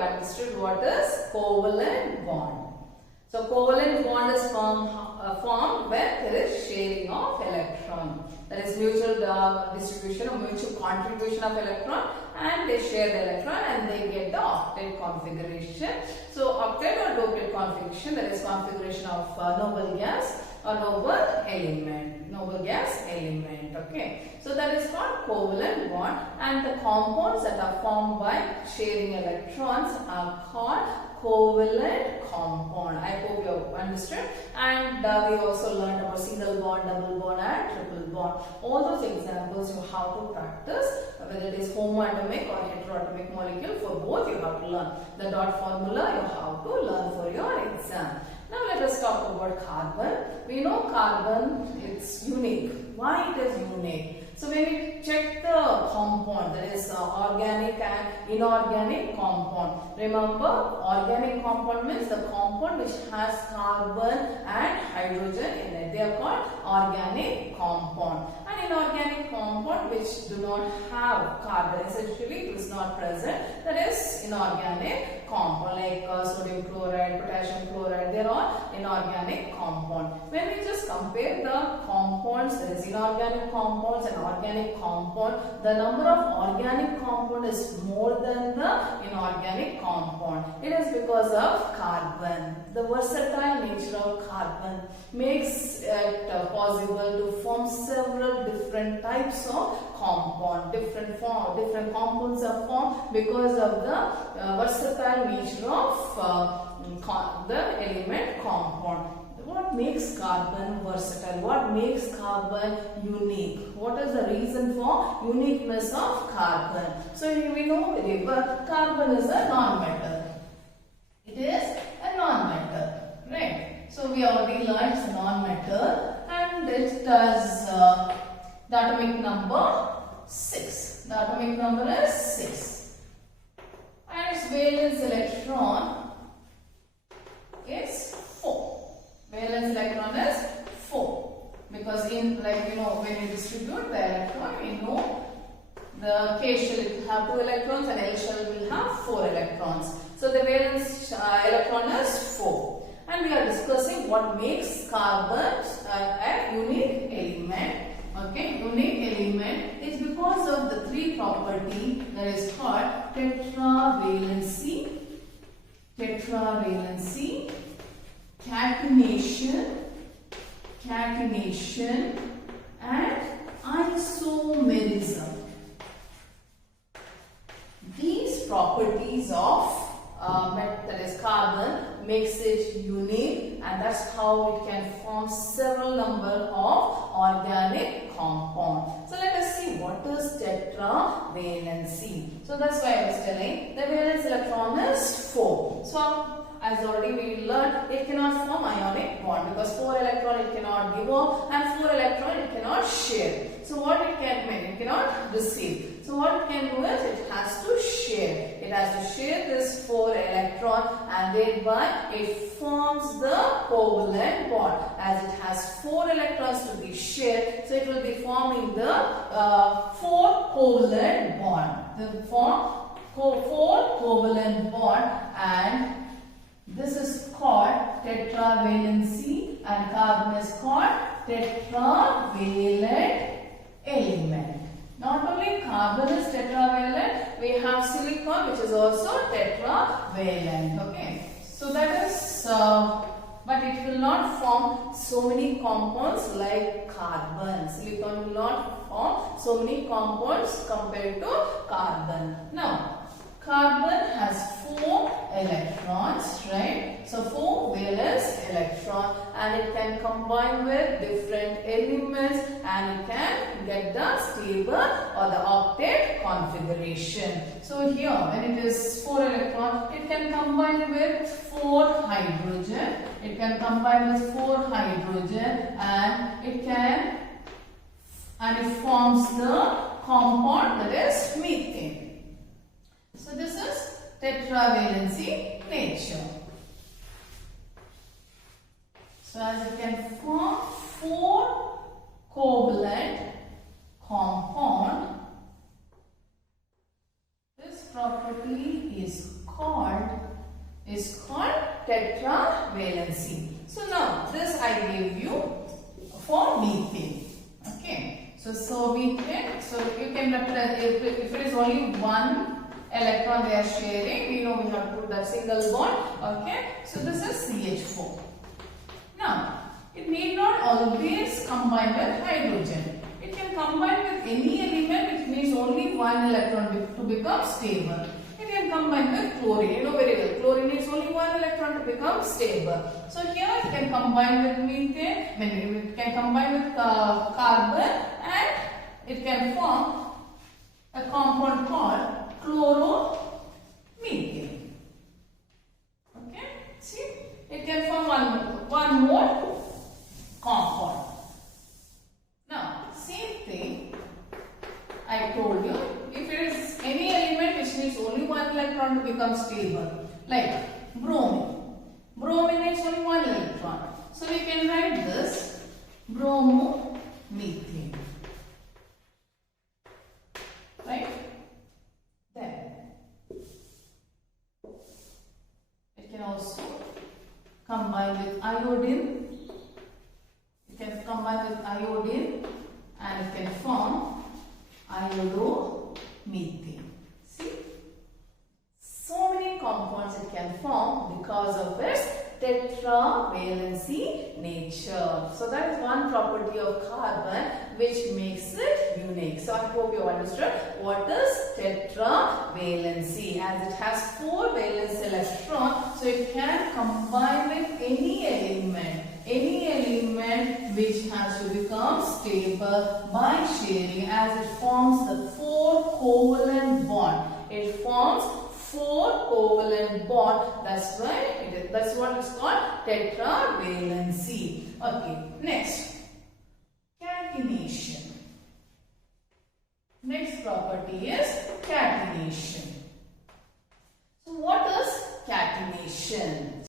have understood what is covalent bond. So covalent bond is formed when there is sharing of electron. That is mutual distribution or mutual contribution of electron, and they share the electron and they get the octet configuration. So octet or doplet configuration, that is configuration of noble gas or noble element. Noble gas element. Okay. So that is called covalent bond, and the compounds that are formed by sharing electrons are called covalent compound. I hope you have understood. And we also learned about single bond, double bond and triple bond. All those examples you have to practice, whether it is homoatomic or heteroatomic molecule. For both you have to learn. The dot formula you have to learn for your exam. Now let us talk about carbon. We know carbon, it's unique. Why it is unique? So when we check the compound, that is organic and inorganic compound. Remember, organic compound means the compound which has carbon and hydrogen in it. They are called organic compound. And inorganic compound which do not have carbon, essentially it is not present, that is inorganic compound, like sodium chloride, potassium chloride. They are all inorganic compound. When we just compare the compounds, there is inorganic compounds and organic compound, the number of organic compound is more than the inorganic compound. It is because of carbon. The versatile nature of carbon makes it possible to form several different types of compound. Different compounds are formed because of the versatile nature of the element compound. What makes carbon versatile? What makes carbon unique? What is the reason for uniqueness of carbon? So we know very well, carbon is a non-metal. It is a non-metal, right? So we already learned it's a non-metal, and it does the atomic number 6. The atomic number is 6, and its valence electron is 4. Valence electron is 4, because in, like when you distribute the electron, we know the K shell will have 2 electrons and L shell will have 4 electrons. So the valence electron is 4, and we are discussing what makes carbon a unique element. Okay, unique element is because of the 3 property that is called tetravalency, catenation, and isomerism. These properties of that is carbon makes it unique, and that's how it can form several number of organic compounds. So let us see what is tetravalency. So that's why I was telling the valence electron is 4. So as already we learned, it cannot form ionic bond because 4 electron it cannot give off and 4 electron it cannot share. So what it can mean? It cannot receive. So what it can do is it has to share. It has to share this 4 electron, and thereby it forms the covalent bond. As it has 4 electrons to be shared, so it will be forming the 4 covalent bond. The form 4 covalent bond, and this is called tetravalency, and carbon is called tetravalent element. Not only carbon is tetravalent, we have silicon which is also tetravalent. Okay, so that is, but it will not form so many compounds like carbon. Silicon will not form so many compounds compared to carbon. Now, carbon has 4 electrons, right? So 4 valence electron, and it can combine with different elements, and it can get the stable or the octet configuration. So here, when it is 4 electron, it can combine with 4 hydrogen. It can combine with 4 hydrogen, and it forms the compound that is methane. So this is tetravalency nature. So as it can form 4 covalent compound, this property is called tetravalency. So now this I gave you for methane. Okay. So methane. So you can represent if it is only one electron they are sharing. We know we have to put that single bond. Okay. So this is CH4. Now it need not always combine with hydrogen. It can combine with any element which needs only one electron to become stable. It can combine with chlorine. You know very well. Chlorine needs only one electron to become stable. So here it can combine with methane. It can combine with carbon, and it can form a compound called chloromethane. Okay. See, it can form one more compound. Now, same thing I told you. If it is any element which needs only one electron to become stable, like bromine. Bromine needs only one electron. So we can write this bromomethane. Right? Then it can also combine with iodine. It can combine with iodine and it can form iodomethane. See? So many compounds it can form because of its tetravalency nature. So that is one property of carbon which makes it unique. So I hope you understood what is tetravalency, as it has 4 valence electrons, so it can combine with any element which has to become stable by sharing, as it forms the 4 covalent bond. It forms 4 covalent bond. That's why that's what is called tetravalency. Okay, next, catenation. Next property is catenation. So what is catenation?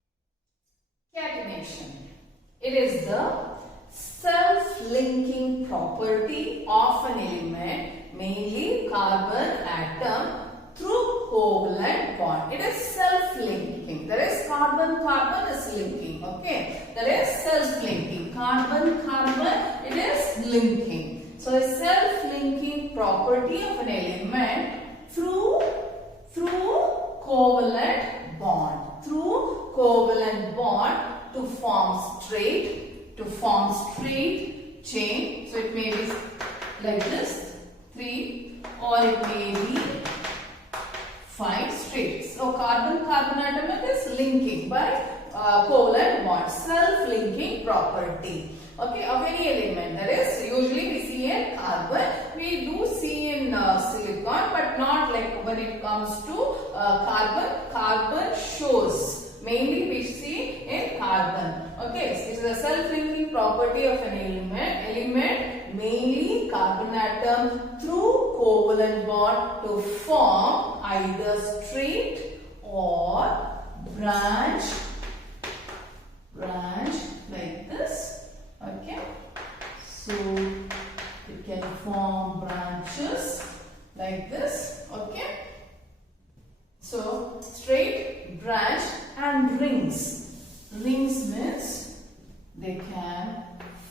Catenation. It is the self-linking property of an element, mainly carbon atom, through covalent bond. It is self-linking. There is carbon is linking. Okay. There is self-linking. Carbon, it is linking. So a self-linking property of an element through covalent bond. Through covalent bond to form straight chain. So it may be like this, 3, or it may be 5 straight. So carbon atom is linking by covalent bond, self-linking property. Okay, of any element. That is, usually we see in carbon, we do see in silicon, but not like when it comes to carbon shows. Mainly we see in carbon. Okay, so it is a self-linking property of an element, mainly carbon atom, through covalent bond to form either straight or branch like this. Okay, so it can form branches like this. Okay, so straight, branch, and rings. Rings means they can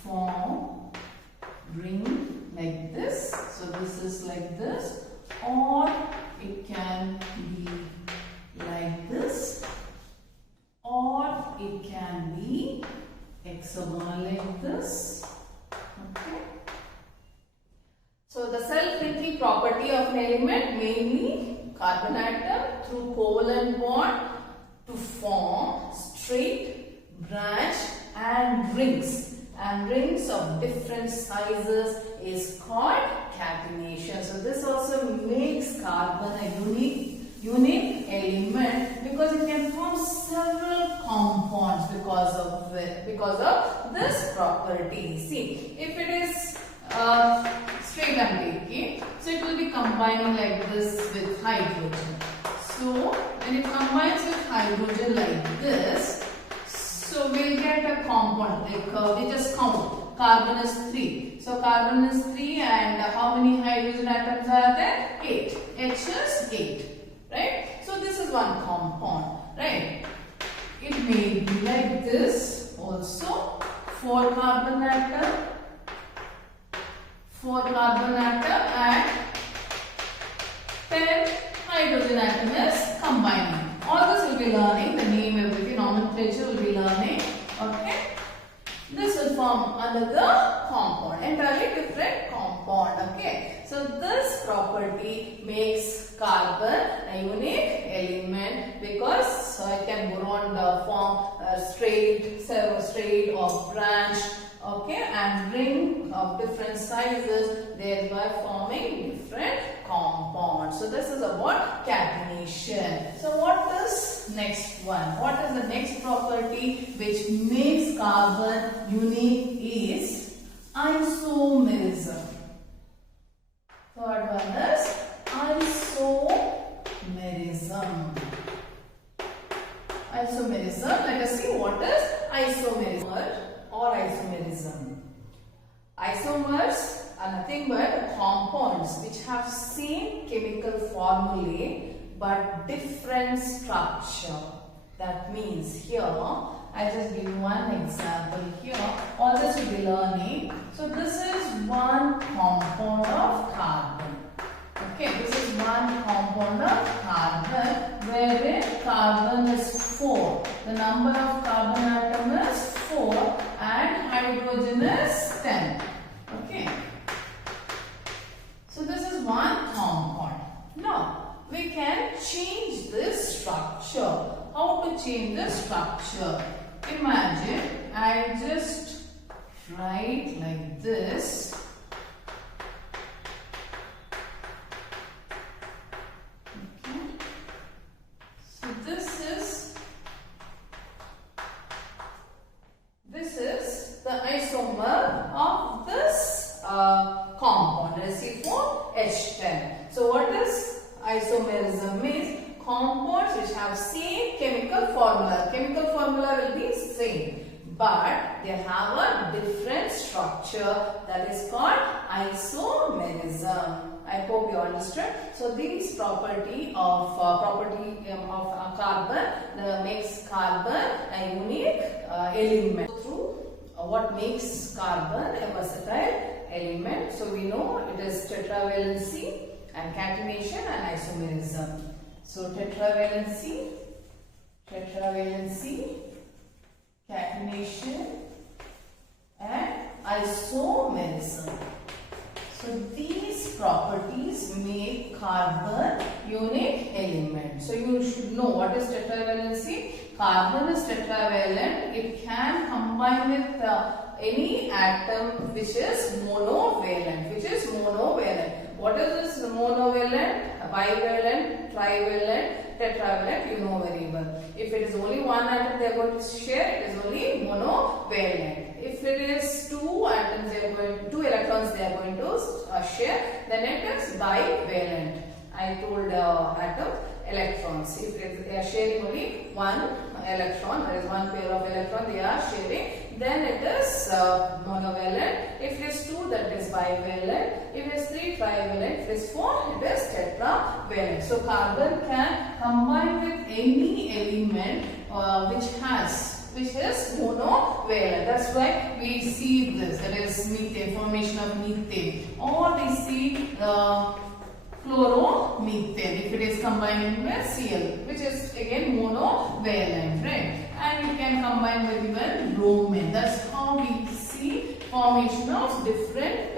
form ring like this. So this is like this, or it can be like this, or it can be hexagonal like this. Okay. So the self-linking property of an element, mainly carbon atom, through covalent bond to form straight, branch, and rings. And rings of different sizes is called catenation. So this also makes carbon a unique element, because it can form several compounds because of this property. See, if it is straight I'm taking, so it will be combining like this with hydrogen. So when it combines with hydrogen like this, so we'll get a compound, like we just count. Carbon is 3. So carbon is 3, and how many hydrogen atoms are there? 8. H is 8. Right? So this is one compound. 4 carbon atom, 4 carbon atom and 10 hydrogen atom is combining. All this will be learning, the name, everything, nomenclature will be learning. Okay. This will form another compound, entirely different compound. Okay. So this property makes carbon a unique element because it can go on form straight, straight or branch. Okay, and ring of different sizes, thereby forming different compounds. So this is about catenation. So what is next one? What is the next property which makes carbon unique is isomerism. Third one is isomerism. Isomerism. Let us see what is isomerism or isomerism. Isomers are nothing but compounds which have same chemical formulae but different structure. That means here, I'll just give you one example here. All this will be learning. So this is one compound of carbon. Okay, this is one compound of carbon wherein carbon is 4. The number of carbon atom is 4 and hydrogen is 10. Okay. So this is one compound. Now we can change this structure. How to change the structure? Imagine I just write like this. Okay. So this is the isomer of this compound, C4H10. So what is isomerism? Means compounds which have same chemical formula. Chemical formula will be same, but they have a different structure, that is called isomerism. I hope you understood. So this property of carbon makes carbon a unique element. Through what makes carbon a versatile element. So we know it is tetravalency and catenation and isomerism. So tetravalency, catenation and isomerism. So these properties make carbon unique element. So you should know what is tetravalency. Carbon is tetravalent. It can combine with any atom which is monovalent. What is this monovalent, bivalent, trivalent, tetravalent? You know very well. If it is only one atom they are going to share, it is only monovalent. If it is two atoms, two electrons they are going to share, then it is bivalent. I told atom electrons. If they are sharing only one electron, there is one pair of electron they are sharing, then it is monovalent. If it is 2, that is bivalent. If it is 3, trivalent. If it is 4, it is tetravalent. So carbon can combine with any element which is monovalent. That's why we see this, that is methane, formation of methane, or we see chloromethane if it is combining with Cl, which is again monovalent, right? And you can combine with even bromine. That's how we see formation of different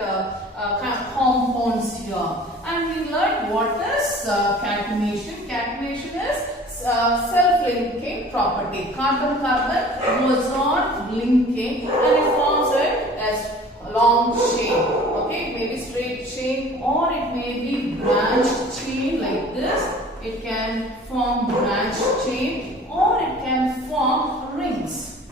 compounds here. And we learned what is catenation. Catenation is self-linking property. Carbon-carbon goes on linking and it forms a long chain. Okay, it may be straight chain or it may be branched chain like this. It can form branched chain or it can form rings.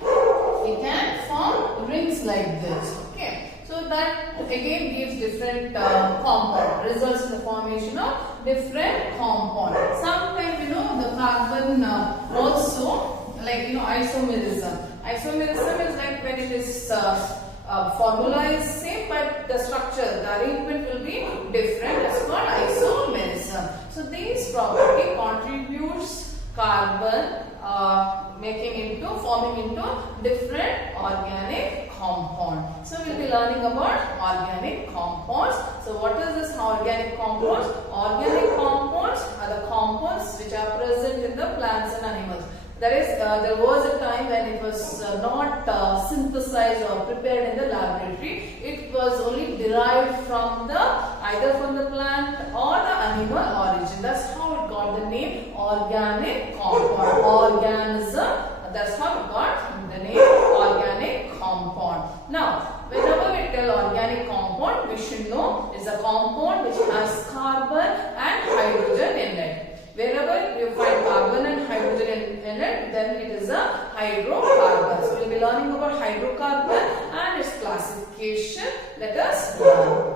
It can form rings like this. Okay, so that again gives different compound, results in the formation of different compound. Sometimes the carbon also, like isomerism. Isomerism is like when it is formula is same but the structure, the arrangement will be different. That's called isomerism. So this property contributes carbon forming into different organic compound. So we will be learning about organic compounds. So what is this organic compounds? Organic compounds are the compounds which are present in the plants and animals. That is, there was a time when it was not synthesized or prepared in the laboratory. It was only derived from either from the plant or the animal origin. That's how it got the name organic compound. Organism. That's how it got the name organic compound. Now, whenever we tell organic compound, we should know it's a compound which has carbon and hydrogen in it. Wherever you find carbon and hydrogen in it, then it is a hydrocarbon. So we will be learning about hydrocarbon and its classification. Let us learn.